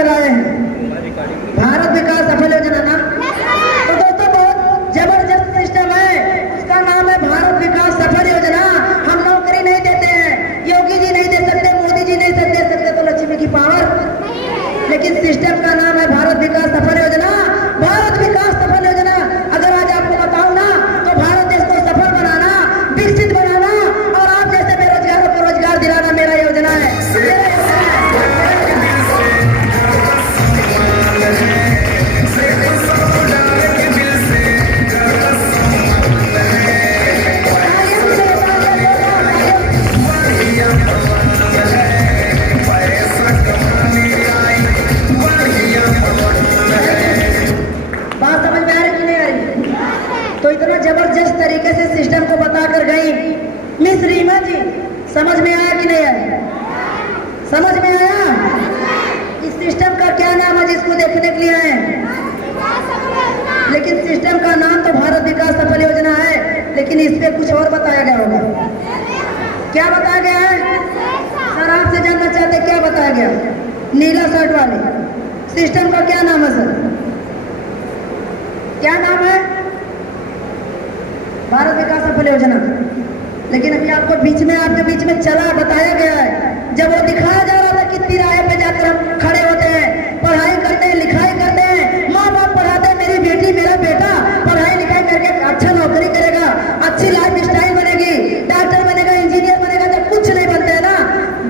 कर आए हैं, भारत विकास सफल योजना ना। तो दोस्तों बहुत जबरदस्त सिस्टम है, उसका नाम है भारत विकास सफल योजना। हम नौकरी नहीं देते हैं, योगी जी नहीं दे सकते, मोदी जी नहीं दे सकते तो लक्ष्मी की पावर, लेकिन सिस्टम का नाम है भारत विकास सफल योजना। भारत विकास सफल योजना अगर आज आपको बताऊं ना तो भारत देश को सफल बनाना, विकसित बनाना और आप जैसे बेरोजगारों को रोजगार दिलाना मेरा योजना है। बात समझ में आ रही कि नहीं आ रही? तो इतना जबरदस्त तरीके से सिस्टम को बताकर गई मिस रीमा जी। समझ में आया कि नहीं आया? समझ में आया? इस सिस्टम का क्या नाम है जिसको देखने के लिए आए? लेकिन सिस्टम का नाम तो भारत विकास सफल योजना है, लेकिन इस पे कुछ और बताया गया होगा। क्या बताया गया है? सर आपसे जानना चाहते क्या बताया गया? नीला शर्ट वाले सिस्टम का क्या नाम है सर? क्या नाम है? भारत विकास सफल योजना। लेकिन अभी आपको आपके बीच में चला बताया गया है, जब वो दिखाया जा रहा था कि तिराहे पे जाकर हम खड़े होते हैं, पढ़ाई करते हैं, लिखाई करते हैं, माँ बाप पढ़ाते हैं, मेरी बेटी मेरा बेटा पढ़ाई लिखाई करके अच्छा नौकरी करेगा, अच्छी लाइफ स्टाइल बनेगी, डॉक्टर बनेगा, इंजीनियर बनेगा। जब कुछ नहीं बनते हैं ना,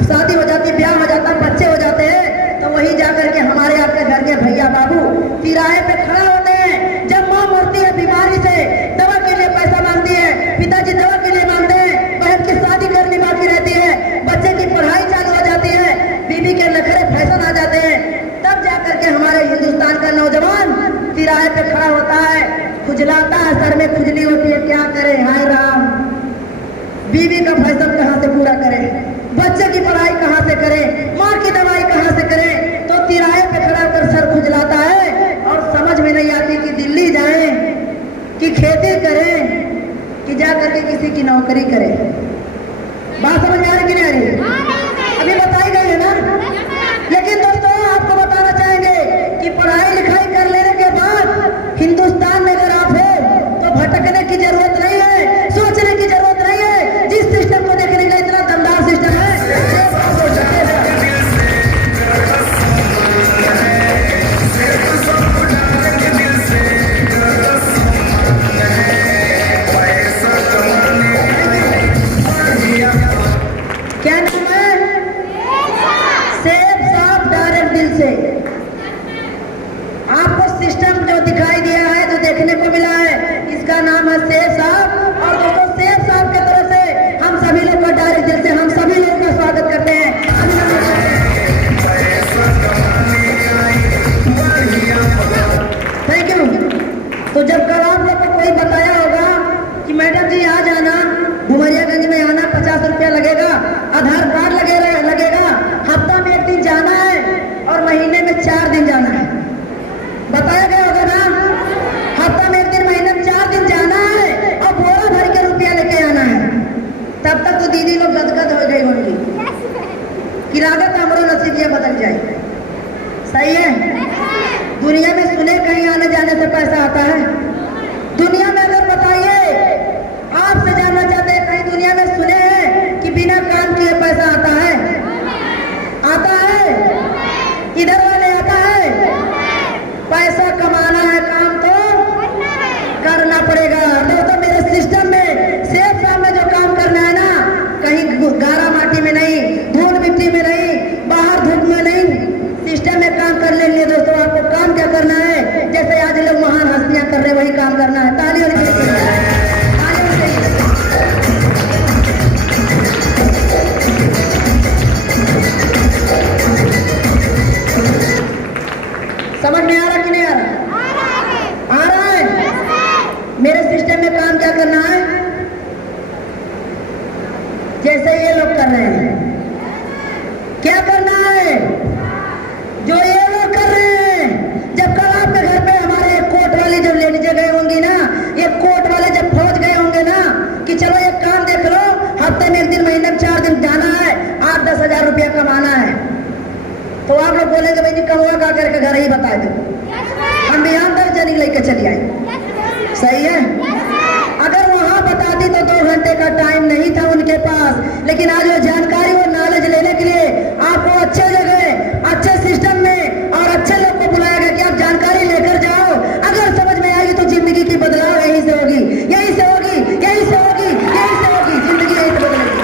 शादी हो जाती, ब्याह हो जाता, बच्चे हो जाते हैं, तो वही जाकर के हमारे आपके घर के भैया बाबू तिराहे पे खड़ा होते हैं। जब माँ मरती है बीमारी से, दवा के लिए पैसा मांगती है, पिताजी दवा के लिए मांगते हैं, बहन की शादी करनी बाकी रहती है, बच्चे की पढ़ाई चालू हो जाती है, बीवी के नखरे फैशन आ जाते हैं, तब जाकर के हमारे हिंदुस्तान का नौजवान तिराहे पे खड़ा होता है, खुजलाता है, सर में खुजली होती है, क्या करे हाय राम। बीवी का फैशन कहाँ से पूरा करे, बच्चे की पढ़ाई कहाँ से करे, माँ की दवाई कहाँ से करे, तो तिराहे पे खड़ा होकर सर खुजलाता है और समझ में नहीं आती कि दिल्ली जाए कि खेती करें कि जा करके किसी की नौकरी करें। बात समझ में आ रही कि नहीं आ रही? अभी बताई गई है ना। लेकिन दोस्तों आपको बताना चाहेंगे कि पढ़ाई लिखाई कर लेने के बाद हिंदुस्तान में अगर आप हो तो भटकने की जरूरत नहीं है, सोचने की जरूरत नहीं है। जिस सिस्टम को देखने का इतना दमदार सिस्टम है, क्या नाम है? सेफ साफ डायरेक्ट दिल से। आपको सिस्टम जो दिखाई दिया है, जो देखने को मिला है, इसका नाम है सेफ साफ। और दोस्तों सेफ साफ की तरफ से हम सभी लोग का डायरेक्ट दिल से हम सभी लोगों का स्वागत करते हैं। Thank you. तो जब कल आप लोग को कोई बताया होगा कि मैडम जी आ जाना, डुमरियागंज में आना, 50 रुपया लगेगा, आधार कार्ड लगेगा, हफ्ता में 1 दिन जाना है और महीने में 4 दिन जाना है, बताया गया होगा ना। हफ्ता में 1 दिन, महीने में 4 दिन जाना है और बोरा भर के रुपया लेके आना है। तब तक तो दीदी लोग गदगद हो गई होंगी कि लागत हमरो नसीबिया बदल जाए। सही है? दुनिया में सुने कहीं आने जाने से पैसा आता है? दुनिया में अगर बताइए, आपसे जानना चाहते हैं कहीं दुनिया में सुने हैं कि बिना काम किए पैसा आता है? आता है? इधर वाले आता है? पैसा कमाना है, काम तो करना पड़ेगा। दोस्तों मेरे सिस्टम में सेफ साफ में जो काम करना है ना, कहीं गारा माटी में नहीं, धूल मिट्टी में नहीं, बाहर धूप में नहीं, सिस्टम में काम कर लेंगे। दोस्तों आपको काम क्या करना है? जैसे आज लोग महान हस्तियां कर रहे वही काम करना है। ताली होनी चाहिए। समझ में आ रहा कि नहीं आ रहा? आ रहा है। मेरे सिस्टम में काम क्या करना है? जैसे ये लोग कर रहे हैं, क्या करना है? जो ये लोग कर रहे हैं। जब कल आपके घर पे हमारे कोर्ट वाले जब लेने गए होंगी ना, ये कोर्ट वाले जब पहुंच गए होंगे ना कि चलो ये काम देख लो, हफ्ते में 1 दिन, महीने में 4 दिन जाना है, 8-10 हजार रुपया कमाना है, तो आप लोग बोलेंगे भाई कौआ का करके घर ही बता दो, हम बिहान तक जनी लेके चली आए। सही है। अगर वहां बताती तो 2 घंटे का टाइम नहीं था उनके पास, लेकिन आज वो जानकारी और नॉलेज लेने के लिए आपको अच्छे जगह, अच्छे सिस्टम में और अच्छे लोग को बुलाया गया कि आप जानकारी लेकर जाओ। अगर समझ में आएगी तो जिंदगी की बदलाव यहीं से होगी, यहीं से होगी, यहीं से होगी, यहीं से होगी, जिंदगी यहीं से बदलेगी।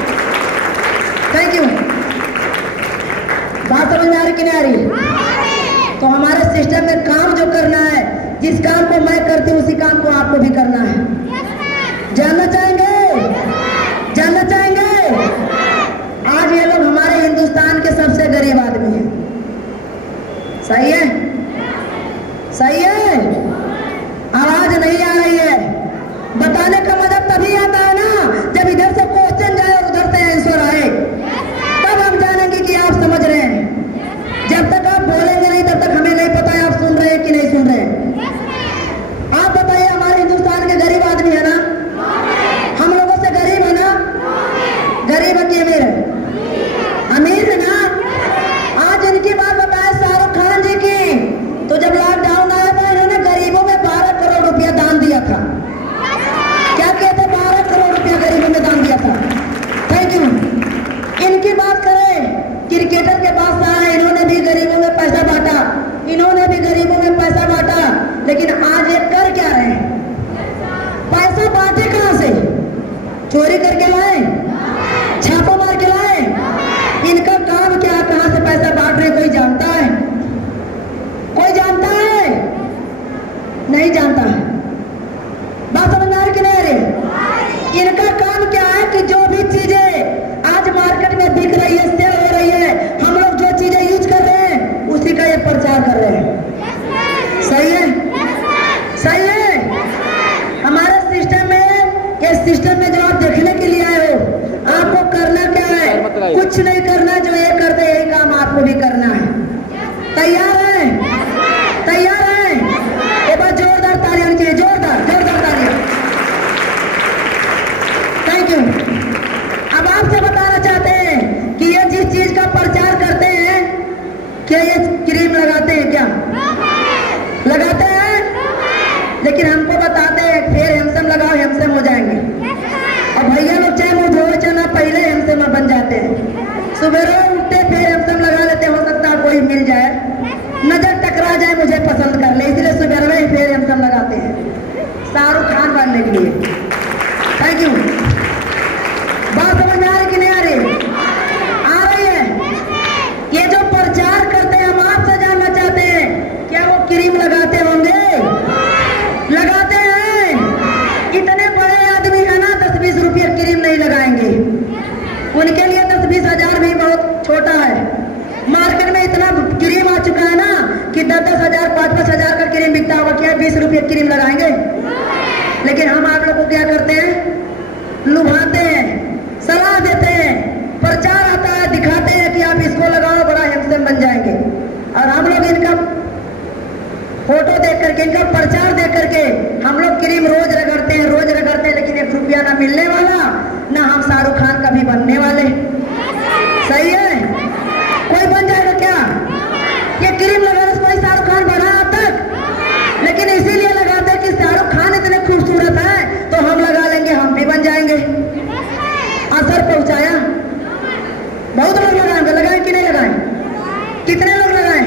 Thank you. बात समझ में आ रही कि नहीं आ रही? तो हमारे सिस्टम में काम जो करना है, जिस काम को मैं करती हूँ उसी काम को आपको भी करना है। जानना चाहेंगे? जानना चाहेंगे? आज ये लोग हमारे हिंदुस्तान के सबसे गरीब आदमी हैं। सही है? सही है? आवाज नहीं आ रही है। बताने का मतलब तभी आता है ना जब इधर से क्वेश्चन जाए और उधर से आंसर आए, तब हम जानेंगे कि आप समझ रहे हैं। जब तक आप बोलेंगे नहीं तब तक हमें नहीं पता है आप सुन रहे हैं कि नहीं सुन रहे हैं। आप बताइए, हमारे हिंदुस्तान के गरीब आदमी है ना? हम लोगों से गरीब है ना? गरीब है कि अमीर है? अमीर है ना? आज इनकी बात बताए शाहरुख खान जी की, तो जब लॉकडाउन आया था इन्होंने गरीबों में 12 करोड़ रुपया दान दिया था। क्या कहते? 12 करोड़ रुपया गरीबों में दान दिया था। Thank you. इनकी बात करें, क्रिकेटर के पास आए, इन्होंने भी गरीबों में पैसा बांटा, इन्होंने भी गरीबों में पैसा बांटा, लेकिन आज ये कर क्या रहे हैं? पैसा बांटे कहां से? चोरी करके लाए? छापा मार के लाए? इनका काम क्या, कहां से पैसा बांट रहे कोई जानता है? कोई जानता है? नहीं जानता है। बात समझ में आ रही कि नहीं आ रही? इनका काम क्या है कि जो भी चीजें आज मार्केट में बिक रही है, सेल हो रही है, हम लोग जो चीजें यूज कर रहे हैं उसी का ये प्रचार कर रहे हैं। सही है? सही है? हमारे सिस्टम में, इस सिस्टम में जो आप देखने के लिए आए हो, आपको करना क्या है? कुछ नहीं करना, जो ये करते यही काम आपको भी करना है। तैयार है? तैयार है? एक बार जोरदार तालियां चाहिए, जोरदार जोरदार तालियां। Thank you. अब आपसे बताना चाहते हैं कि ये जिस चीज का प्रचार करते हैं, क्या ये क्रीम लगाते हैं? क्या लगाते हैं? लेकिन हमको बताते हैं फिर हेमसम लगाओ, हेमसम हो जाएंगे। और भैया लोग चाहे मुंह धोए चाहे ना, पहले हेमसम बन जाते हैं। सुबह उठते फिर हेमसम लगा लेते, हो सकता है कोई मिल जाए, नजर टकरा जाए, मुझे पसंद कर ले, इसलिए सुबह में फिर हेमसम लगाते हैं शाहरुख खान बनने के लिए। Thank you. बात समझ में आ रही कि नहीं आ रही? आ रही है। ये जो प्रचार करते हैं, हम आपसे जानना चाहते हैं, क्या वो क्रीम लगाते होंगे? लगाते हैं? इतने बड़े आदमी है ना, 10-20 रुपये क्रीम नहीं लगाएंगे। उनके लिए 10-20 हजार भी बहुत छोटा है। मार्केट में इतना क्रीम आ चुका है ना कि 10-10 हजार, 5-5 हजार का क्रीम बिकता होगा। क्या 20 रुपये क्रीम लगाएंगे? लेकिन हम आप लोग को क्या करते हैं? लुभाते हैं, सलाह देते हैं, प्रचार आता है, दिखाते हैं कि आप इसको लगाओ, बड़ा हैंडसम बन जाएंगे। और हम लोग इनका फोटो देख करके, इनका प्रचार देख करके हम लोग क्रीम रोज रगड़ते हैं, रोज रगड़ते हैं, लेकिन 1 रुपया ना मिलने वाला, ना हम शाहरुख खान कभी बनने वाले। सही है? कोई बन जाएगा क्या? ये क्रीम लगाने से कोई शाहरुख खान बना अब तक? लेकिन इसीलिए लगाते हैं कि शाहरुख खान इतने खूबसूरत है तो हम लगा लेंगे, हम भी बन जाएंगे। असर पहुंचाया? बहुत लोग लगाएंगे। लगाए कि नहीं लगाए? कितने लोग लगाए?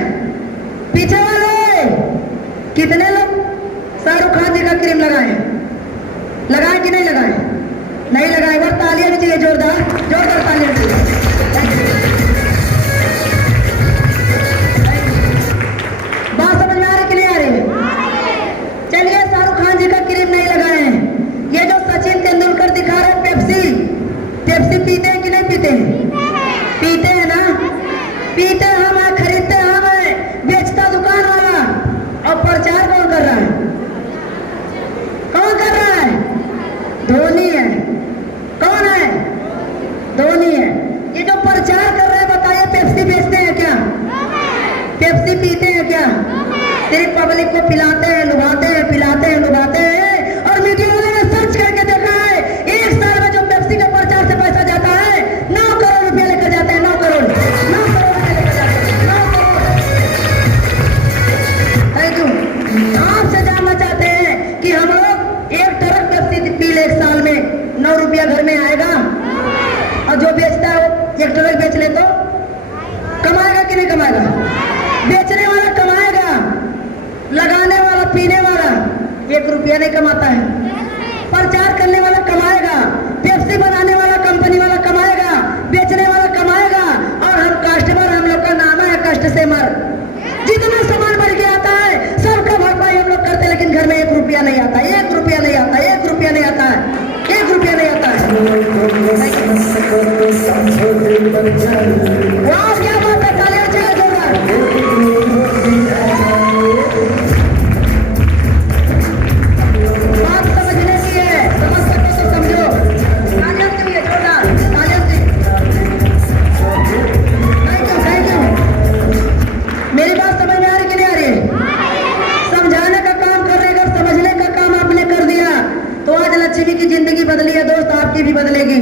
पीछे वाले कितने लोग शाहरुख खान जी का क्रीम लगाए? लगाए कि नहीं लगाए? नहीं लगाए। बस तालियां भी चाहिए, जोरदार जोरदार तालियां चाहिए। बात समझ में आ रही कि नहीं आ रही? चलिए, शाहरुख खान जी का क्रीम नहीं लगाए हैं। ये जो सचिन तेंदुलकर दिखा रहे पेप्सी, पेप्सी पीते हैं कि नहीं पीते हैं? पीते हैं ना? पीते हम हैं, खरीदते हम हैं, बेचता दुकान वाला। और प्रचार कौन कर रहा है? कौन कर रहा है? धोनी है। कौन है? धोनी है। ये जो प्रचार कर रहे हैं, बताइए पेप्सी बेचते हैं क्या? पेप्सी पीते हैं क्या? सिर्फ पब्लिक को पिलाते हैं, लुभाते हैं, पिलाते हैं, लुभाते हैं। और मीडिया वाले ने सर्च करके देखा है, 1 साल में जो पेप्सी के प्रचार से पैसा जाता है, 9 करोड़ रुपया लेकर जाते हैं। 9 करोड़, 9 करोड़ रुपया लेकर जाते हैं। 9 करोड़। भी कमाएगा। बेचने वाला कमाएगा, लगाने वाला पीने वाला 1 रुपया नहीं कमाता है। प्रचार करने वाला कमाएगा, पेप्सी बनाने वाला कंपनी वाला कमाएगा, बेचने वाला कमाएगा, और हम कस्टमर, हम लोग का नाम है कष्ट से मर। जितना सामान बढ़ के आता है सबका भरपाई हम लोग करते हैं, लेकिन घर में 1 रुपया नहीं आता, 1 रुपया नहीं आता, 1 रुपया नहीं आता है, 1 रुपया नहीं आता है। वाह क्या बात है, तालियां बजाइए जोरदार। बात समझने की है, समझ सकते तो समझो। तालियां बजाइए जोरदार, तालियां बजाइए। Thank you. मेरी बात समझ में आ रही कि नहीं आ रही? समझाने का काम करने का, समझने का काम आपने कर दिया तो आज लक्ष्मी की जिंदगी बदली है दोस्त, आपकी भी बदलेगी।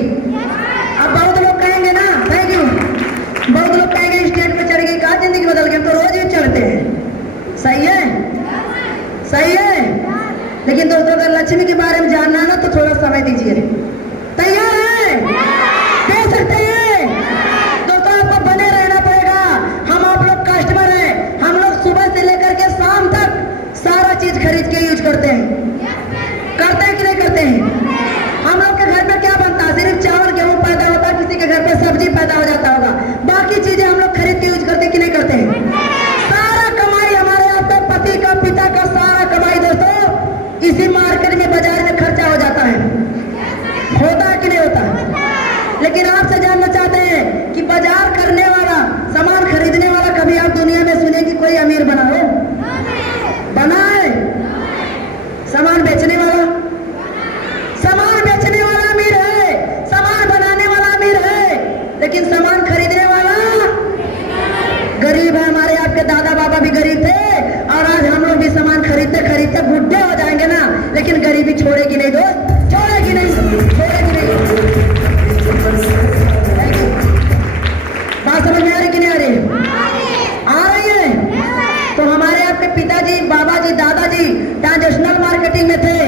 अब बहुत लोग कहेंगे ना, थैंक यू, बहुत लोग कहेंगे स्टेज पे चढ़ गई, कहा जिंदगी बदल गई, तो रोज ही चढ़ते हैं। सही है, सही है। लेकिन दोस्तों अगर लक्ष्मी के बारे में जानना है ना तो थोड़ा समय दीजिए। तैयार है? दे सकते हैं दोस्तों, आपको बने रहना पड़ेगा। हम आप लोग कस्टमर हैं, हम लोग सुबह से लेकर के शाम तक सारा चीज खरीद के यूज करते हैं। करते हैं कि नहीं करते हैं? हम लोग के घर में क्या बनता है? सिर्फ चावल गेहूं पैदा होता है, किसी के घर पे सब्जी पैदा हो जाता होगा, बाकी चीजें हम लोग खरीद के यूज करते हैं कि नहीं करते हैं? सारा कमाई हमारे आपके पति का, पिता का सारा कमाई दोस्तों इसी मार्केट में, बाजार में खर्चा हो जाता है। होता है कि नहीं होता? लेकिन आपसे जानना चाहते हैं कि बाजार करने वाला, सामान खरीदने वाला कभी आप दुनिया में सुने कि कोई अमीर बना हो? बना है? सामान बेचने वाला, सामान बेचने वाला अमीर है, सामान बनाने वाला अमीर है, लेकिन सामान खरीदने वाला गरीब है। हमारे आपके दादा बाबा भी गरीब थे, और आज हम लोग भी सामान खरीदते खरीदते बुढ़े हो जाएंगे ना, लेकिन गरीबी छोड़ेगी नहीं दोस्त, छोड़ेगी नहीं, छोड़ेगी नहीं। बात समझ में आ रही कि नहीं आ रही? आ रही है। तो हमारे आपके पिताजी, बाबा जी, दादाजी ट्रांजेक्शनल मार्केटिंग में थे।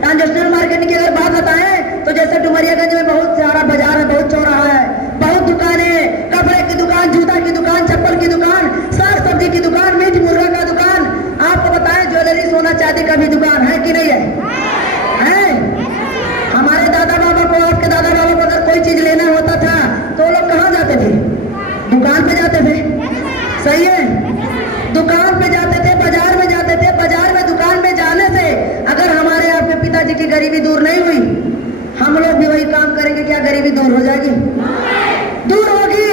ट्रांजेक्शनल मार्केटिंग की अगर बात बताएं तो जैसे डुमरियागंज में बहुत सारा बाजार है, बहुत चौराहा है, बहुत दुकानें, कपड़े की दुकान, जूता की दुकान, चप्पल की दुकान, साग सब्जी की दुकान, मीट मुर्गा का दुकान, आपको बताएं ज्वेलरी, सोना चांदी का भी दुकान है कि नहीं है? है? हमारे दादा बाबा को, आपके दादा बाबा को अगर कोई चीज लेना होता था तो वो लोग कहाँ जाते थे? दुकान पे जाते थे। सही है, दुकान पे जाते थे, बाजार में जाते थे। बाजार में, दुकान में जाने से अगर हमारे आपके पिताजी की गरीबी दूर नहीं हुई, हम लोग भी वही काम करेंगे, क्या गरीबी दूर हो जाएगी? दूर होगी?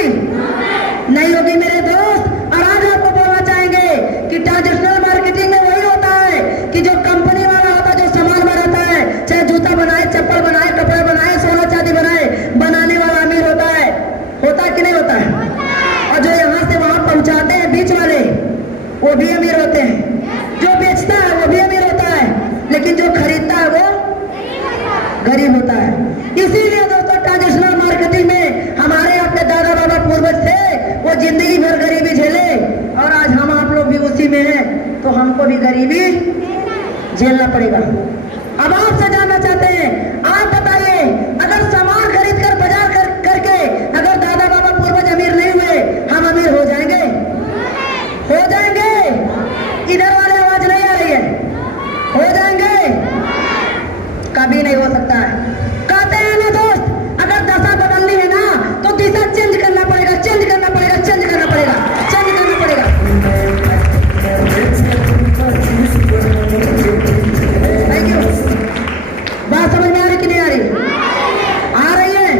नहीं होगी मेरे दोस्त। और आज आपको बोलना चाहेंगे कि ट्रांजेक्शनल मार्केटिंग में वही होता है कि जो कंपनी वाला होता है, जो सामान बनाता है, चाहे जूता बनाए, चप्पल बनाए, कपड़े बनाए, सोना चांदी बनाए, बनाने वाला अमीर होता है। होता कि नहीं होता है? और जो यहाँ से वहां पहुंचाते हैं बीच वाले, वो भी अमीर होते हैं। जो बेचता है वो भी अमीर होता है, लेकिन जो खरीदता है वो गरीब होता है। इसीलिए दोस्तों ट्रांजेक्शनल मार्केटिंग में हमारे आपके दादा बाबा पूर्वज थे, वो जिंदगी भर गरीबी झेले, और आज हम आप लोग भी उसी में हैं, तो हमको भी गरीबी झेलना पड़ेगा। अब आपसे जानना चाहते हैं, आप बताइए, अगर सामान खरीद कर बाजार करके अगर दादा बाबा पूर्वज अमीर नहीं हुए, हम अमीर हो जाएंगे? हो जाएंगे? इधर वाले आवाज नहीं आ रही है। हो जाएंगे? कभी नहीं हो सकता है। कहते हैं ना दोस्त, अगर दशा बदलनी है ना तो दिशा चेंज करना पड़ेगा, चेंज करना पड़ेगा, चेंज करना पड़ेगा, चेंज करना पड़ेगा। Thank you. बात समझ में आ रही कि नहीं आ रही? आ रही है।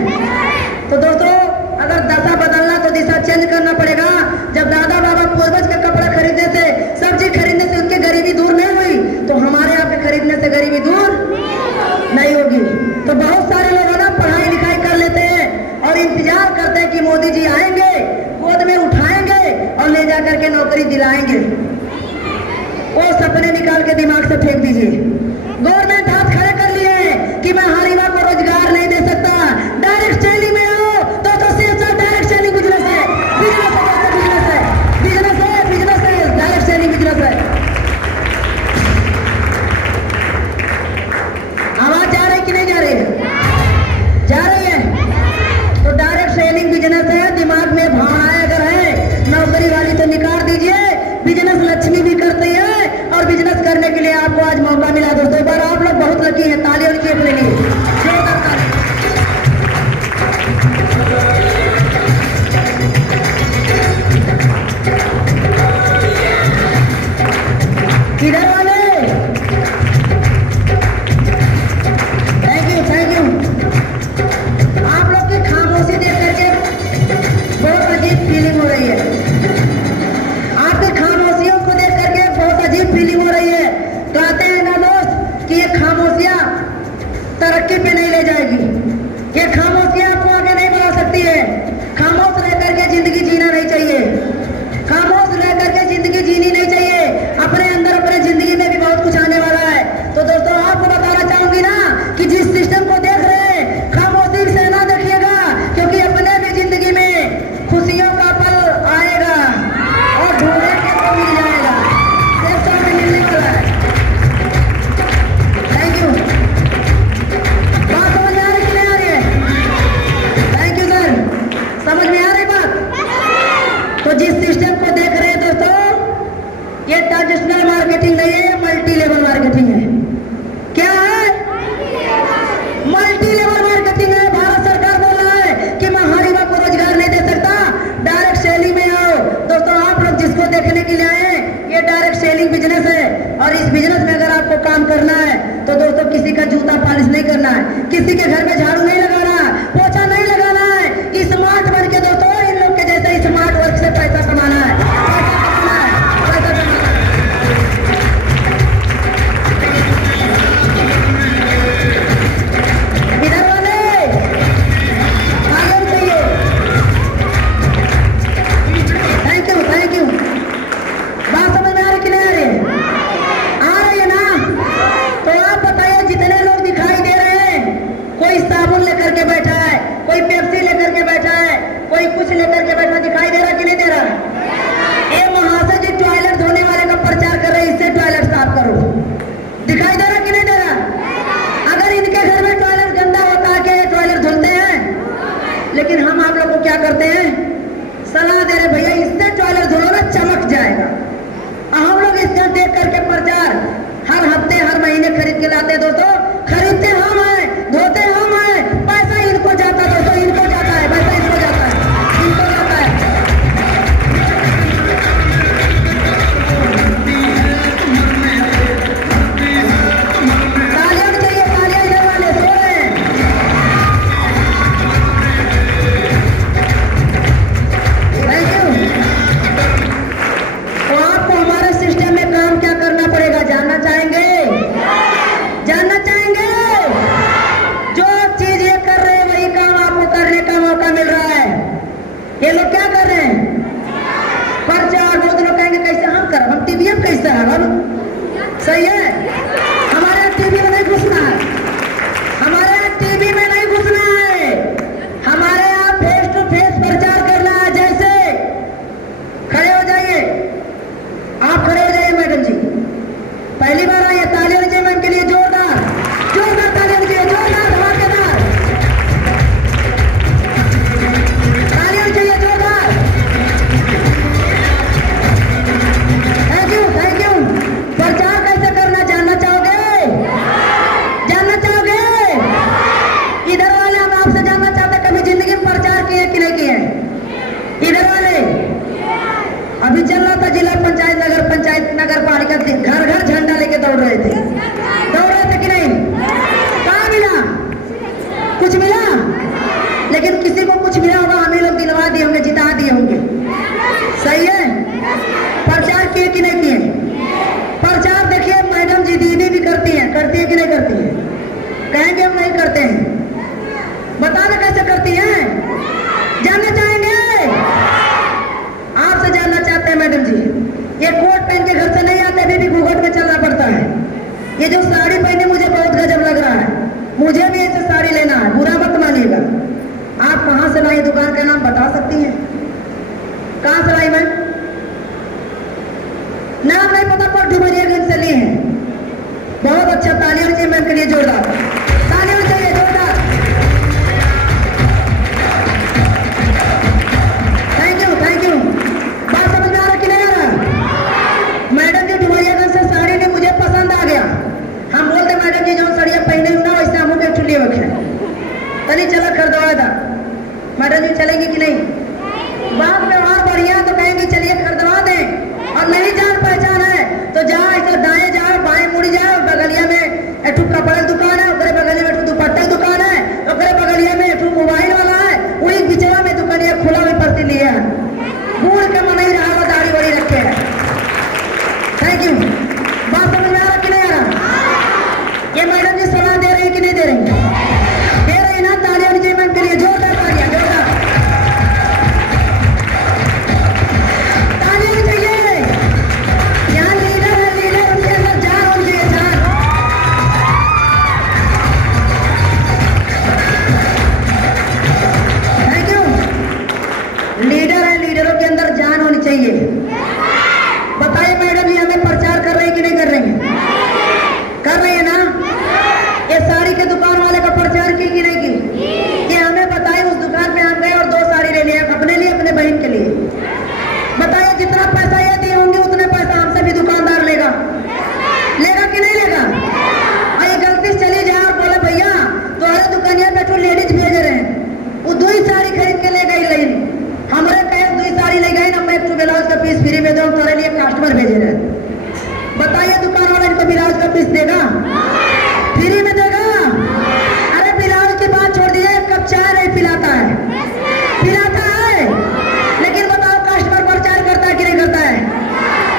तो दोस्तों अगर दशा बदलना तो दिशा चेंज करना पड़ेगा। जब दादा बाबा पूर्वज के कपड़े खरीदने से, सब्जी खरीदने से उनकी गरीबी दूर नहीं हुई, तो हमारे यहाँ पे खरीदने से गरीबी दूर नहीं होगी। तो बहुत सारे लोग ना पढ़ाई लिखाई कर लेते हैं और इंतजार करते हैं कि मोदी जी आएंगे, गोद में उठाएंगे और ले जा करके नौकरी दिलाएंगे। वो सपने निकाल के दिमाग से फेंक दीजिए। गवर्नमेंट हाथ खड़े कर लिए हैं कि मैं हर युवा को रोजगार नहीं दे सकता। डायरेक्ट सेलिंग में आओ तो डायरेक्ट सेलिंग बिजनेस है, बिजनेस है, बिजनेस है, बिजनेस है, बिजनेस है, डायरेक्ट सेलिंग बिजनेस है। आवाज जा रही कि नहीं जा रही है? जा रही है। तो डायरेक्ट सेलिंग बिजनेस है, दिमाग में भावनाएं अगर है, नौकरी वाले करने के लिए आपको आज मौका मिला दोस्तों। एक बार आप लोग बहुत लकी हैं, ताली उनकी अपने लिए, जोरदार ताली। इधर वाले थैंक यू। आप लोग की खामोशी देख करके बहुत अजीब फीलिंग हो रही है। आपकी खामोशियों को देख करके बहुत अजीब फीलिंग हो रही है। कहते हैं ना दोस्त कि ये खामोशियां तरक्की पे नहीं ले जाएगी, ये खामोशियां आपको आगे नहीं बढ़ा सकती है। खामोश रह करके जिंदगी जीना नहीं चाहिए, खामोश रह करके जिंदगी जीनी नहीं चाहिए। अपने अंदर अपने जिंदगी में भी बहुत कुछ आने वाला है। तो दोस्तों आपको बताना चाहूंगी ना कि जिस सिस्टम को देख रहे हैं, खामोशी से ना देखिएगा, क्योंकि अपने भी जिंदगी में खुशियों का पल आएगा और ढूंढेंगे तो मिल जाएगा, सिस्टम में मिलने वाला है। Thank you. बात समझ में आ रही कि नहीं आ रही है? Thank you sir. समझ में आ रही बात? तो जिस सिस्टम को देख रहे हैं दोस्तों, ये ट्रांजिशनल मार्केटिंग नहीं है, ये मल्टी लेवल मार्केटिंग है। क्या है? मल्टी लेवल मार्केटिंग है। भारत सरकार बोल रहा है कि मैं हर युवा को रोजगार नहीं दे सकता, डायरेक्ट सेलिंग में आओ। दोस्तों आप लोग जिसको देखने के लिए आए, ये डायरेक्ट सेलिंग बिजनेस है। और इस बिजनेस में अगर आपको काम करना है तो दोस्तों किसी का जूता पॉलिश नहीं करना है, किसी के घर में झाड़ू नहीं लगाना, पोछा नहीं लगाना है। स्मार्ट बन के दोस्तों इन लोग के जैसे स्मार्ट वर्क से पैसा कमाना है, पैसा कमाना है। इधर वाले आगे चाहिए। Thank you. बात समझ में आ रही कि नहीं आ रही है? आ रही है ना? तो आप बताइए, जितने लोग दिखाई दे रहे हैं, कोई साबुन लेकर के बैठा है, कोई पेप्सी लेकर के बैठा है, कोई कुछ लेकर के बैठा, दिखाई दे रहा कि नहीं दे रहा? ये महाशय जी टॉयलेट धोने वाले का प्रचार कर रहे हैं, इससे टॉयलेट साफ करो। दिखाई दे रहा कि नहीं दे रहा? अगर इनके घर में टॉयलेट गंदा होता है, क्या ये टॉयलेट धुलते हैं? लेकिन हम आप लोग को क्या करते हैं, सलाह दे रहे भैया इससे टॉयलेट धुलो ना, चमक जाएगा। हम लोग इसका देख करके प्रचार हर हफ्ते हर महीने खरीद के लाते हैं दोस्तों। खरीदते हम हैं, धोते हम हैं, पैसा इनको जाता है दोस्तों, इनको जाता है, पैसा इनको जाता है, इनको जाता है। तालियां चाहिए, तालियां इधर वाले सो रहे हैं। Thank you. तो आपको हमारे सिस्टम में काम क्या करना पड़ेगा, जानना चाहेंगे? जानना चाहेंगे? जो चीज ये कर रहे हैं वही काम आपको करने का मौका मिल रहा है। ये लोग क्या कर रहे हैं? प्रचार। बहुत लोग कहेंगे कैसे हम कर, हम टीवी में कैसे है, हम सही है। हमारे यहाँ टीवी में नहीं घुसना है, हमारे यहाँ टीवी में नहीं घुसना है, हमारे यहाँ फेस टू फेस प्रचार करना है। जैसे खड़े हो जाइए, आप खड़े हो जाइए मैडम जी, पहली बार आइए, ताली होनी चाहिए मैम के लिए, जोरदार जोरदार ताली होनी चाहिए, जोरदार धमाकेदार ताली होनी चाहिए, जोरदार। Thank you. प्रचार कैसे करना जानना चाहोगे? जानना चाहोगे? इधर वाले हम आपसे जानना चाहते, कभी जिंदगी में प्रचार किए कि नहीं किए? इधर वाले अभी चल रहा था जिला पंचायत नगर पालिका, घर घर झंडा लेके दौड़ रहे थे कि नहीं? कहाँ मिला? कुछ मिला? लेकिन किसी को कुछ मिला होगा, हमें लोग दिलवा दिए होंगे, जिता दिए होंगे, सही है। प्रचार किए कि नहीं किए? प्रचार देखिए मैडम जी दीदी भी करती है कि नहीं करती है? कहेंगे हम नहीं करते हैं, बताना कैसे करती हैं? जानना चाहेंगे? आपसे जानना चाहते हैं मैडम जी। ये कोट पहन के घर से नहीं आते, अभी भी घूंघट में चलना पड़ता है। ये जो साड़ी पहने मुझे बहुत गजब लग रहा है, मुझे भी ऐसे साड़ी लेना है, बुरा मत मानिएगा। आप कहाँ से लाई, दुकान का नाम बता सकती हैं? कहाँ से लाई मैम? नाम नहीं पता पर डुमरियागंज से लिए हैं। बहुत अच्छा, तालियां चाहिए मैम के लिए, जोरदार तालियां चाहिए, जोरदार। Thank you. बात समझ में आ रहा कि नहीं आ रहा? मैडम जी डुमरियागंज से साड़ी ने मुझे पसंद चाहिए। बताइए मैडम जी, हमें प्रचार कर रहे हैं कि नहीं कर रही हैं? कर रही है ना? ये साड़ी के दुकान वाले का प्रचार की कि नहीं की? कि हमें बताइए, उस दुकान पे हम गए और 2 साड़ी ले लिया, अपने लिए अपने बहन के लिए। बताइए जितना पैसा ये दिए होंगे उतने पैसा हमसे भी दुकानदार लेगा, लेगा कि नहीं लेगा? और ये गलती से चली जाए और बोले भैया तुम्हारे दुकानिया पे तो लेडीज भेज रहे हैं, वो 2 ही साड़ी खरीद के ले गई, लेकिन हमारे कहे 2 ही साड़ी ले गई ना, मैं एक ब्लाउज का पीस फ्री में दूँ, तुम्हारे लिए कस्टमर भेजे रहे। बताइए दुकान वाला इनको ब्लाउज का पीस देगा? फ्री में देगा? अरे ब्लाउज की बात छोड़ दिए, एक कप चाय नहीं पिलाता है, पिलाता है। लेकिन बताओ कस्टमर प्रचार करता है कि नहीं करता है?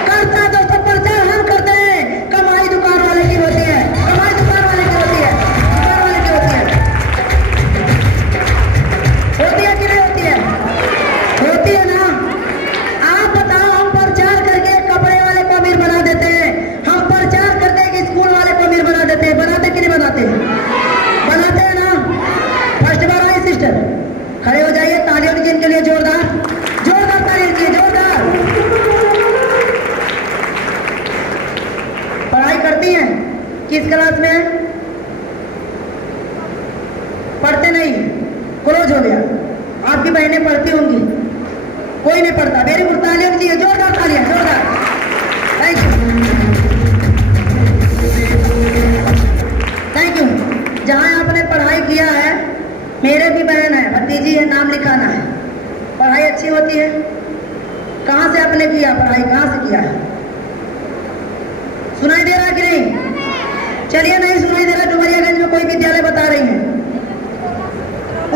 करता है दोस्तों, प्रचार हम करते हैं। कमाई दुकान वाले की होती है, कमाई दुकान वाले की होती है, दुकान वाले की होती है। होती है कि नहीं होती है? होती है ना? आप बताओ, हम प्रचार करके कपड़े वाले को अमीर बना देते हैं, हम प्रचार करते हैं कि स्कूल वाले को अमीर बना देते हैं। बनाते कि नहीं बनाते? बनाते हैं ना? फर्स्ट बार आई सिस्टर, खड़े हो जाइए, तालियों की इनके लिए जोरदार जोरदार तालियों की, जोरदार। पढ़ाई करती हैं? किस क्लास में? पढ़ते नहीं, क्लोज हो गया। आपकी बहनें पढ़ती होंगी, कोई नहीं पढ़ता। वेरी गुड, तालियों की जोरदार तालियां, जोरदार। Thank you. जहाँ आपने पढ़ाई किया है, मेरे भी बहन है, भतीजी है, नाम लिखाना है। पढ़ाई अच्छी होती है? कहाँ से आपने किया पढ़ाई, कहाँ से किया है? सुनाई दे रहा कि नहीं? चलिए, नहीं सुनाई दे रहा, डुमरियागंज में कोई विद्यालय बता रही है।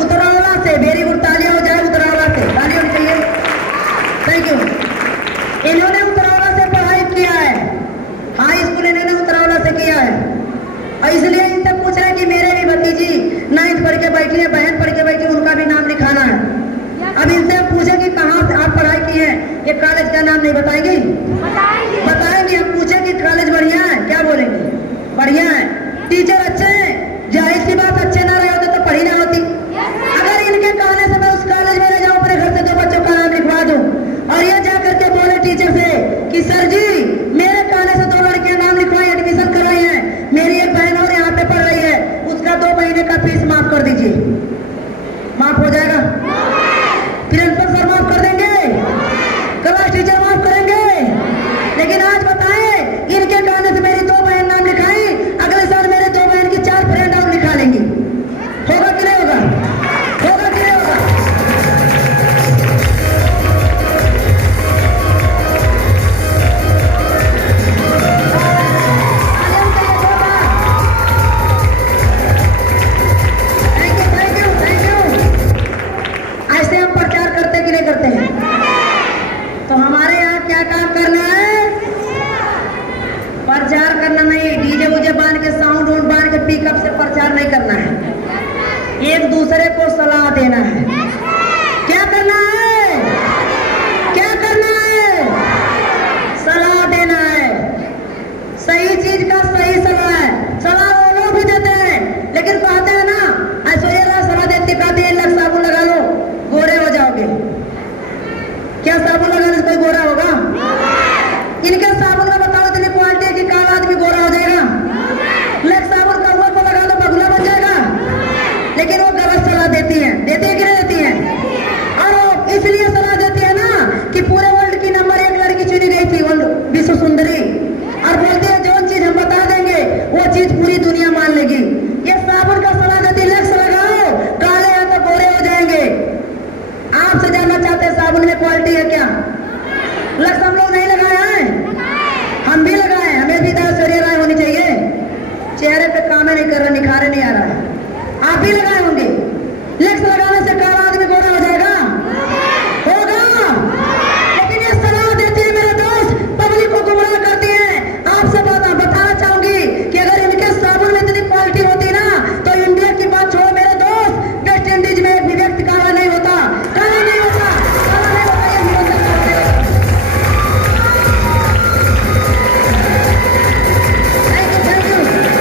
उतरौला से। वेरी गुड, तालियां हो जाए उतरौला से, तालियां चाहिए। Thank you. इन्होंने उतरौला से पढ़ाई किया है, हाई स्कूल इन्होंने उतरौला से किया है। और इसलिए इनसे पूछ रहे कि मेरे भी भतीजी 9th पढ़ के बैठी है, बहन पढ़ के बैठी, उनका भी नाम लिखाना है। अब इनसे पूछे कि कहाँ से आप पढ़ाई की है, ये कॉलेज का नाम नहीं बताएगी? बताएंगे। हम पूछे कि कॉलेज बढ़िया है, क्या बोलेंगे? बढ़िया है। टीचर अच्छे हैं? जाहिर सी बात, अच्छे ना रहे होते तो पढ़ी ना होती। अगर इनके कहने से मैं उस कॉलेज में ले जाऊँ, अपने घर से 2 बच्चों का नाम लिखवा दूँ, और ये जा करके बोले टीचर से कि सर जी मेरे कहने से 2 लड़कियां नाम लिखवाई, एडमिशन करवाई है, मेरी एक बहन और यहाँ पे पढ़ रही है, उसका 2 महीने का फीस माफ कर दीजिए। माफ हो जाएगा? प्रिंसिपल सर माफ कर देंगे, क्लास टीचर माफ करेंगे। लेकिन आज बताएं, इनके कहने से मेरी 2 बहन नाम लिखाई, अगले साल मेरे 2 बहन की 4 फ्रेंड और लिखा लेंगी। होगा कि नहीं होगा? होगा कि नहीं होगा? Thank you. ऐसे हम प्रचार करते कि नहीं करते हैं? तो हमारे यहाँ क्या काम करना है? प्रचार करना नहीं, डीजे उजे बांध के, साउंड वूंड बांध के, पिकअप से प्रचार नहीं करना है। एक दूसरे को सलाह देना है। क्या करना है? क्या करना है? सलाह देना है। सही चीज का सही सलाह है। सलाह वो लोग भी देते हैं, लेकिन कहते हैं ना, ऐश्वर्या सलाह देती, कहती है 1 लाख साबुन लगा लो, गोरे हो जाओगे। क्या साबुन लगाने से कोई गोरा होगा? इनके साबुन का बताओ इतनी क्वालिटी है कि काला आदमी गोरा हो जाएगा। लेकिन साबुन कौवा को लगा दो, बगुला बन जाएगा। लेकिन वो गलत सलाह देती है, देती है कि नहीं देती है? और इसलिए सलाह देती है ना कि पूरे वर्ल्ड की नंबर 1 लड़की चुनी गई थी, वर्ल्ड विश्व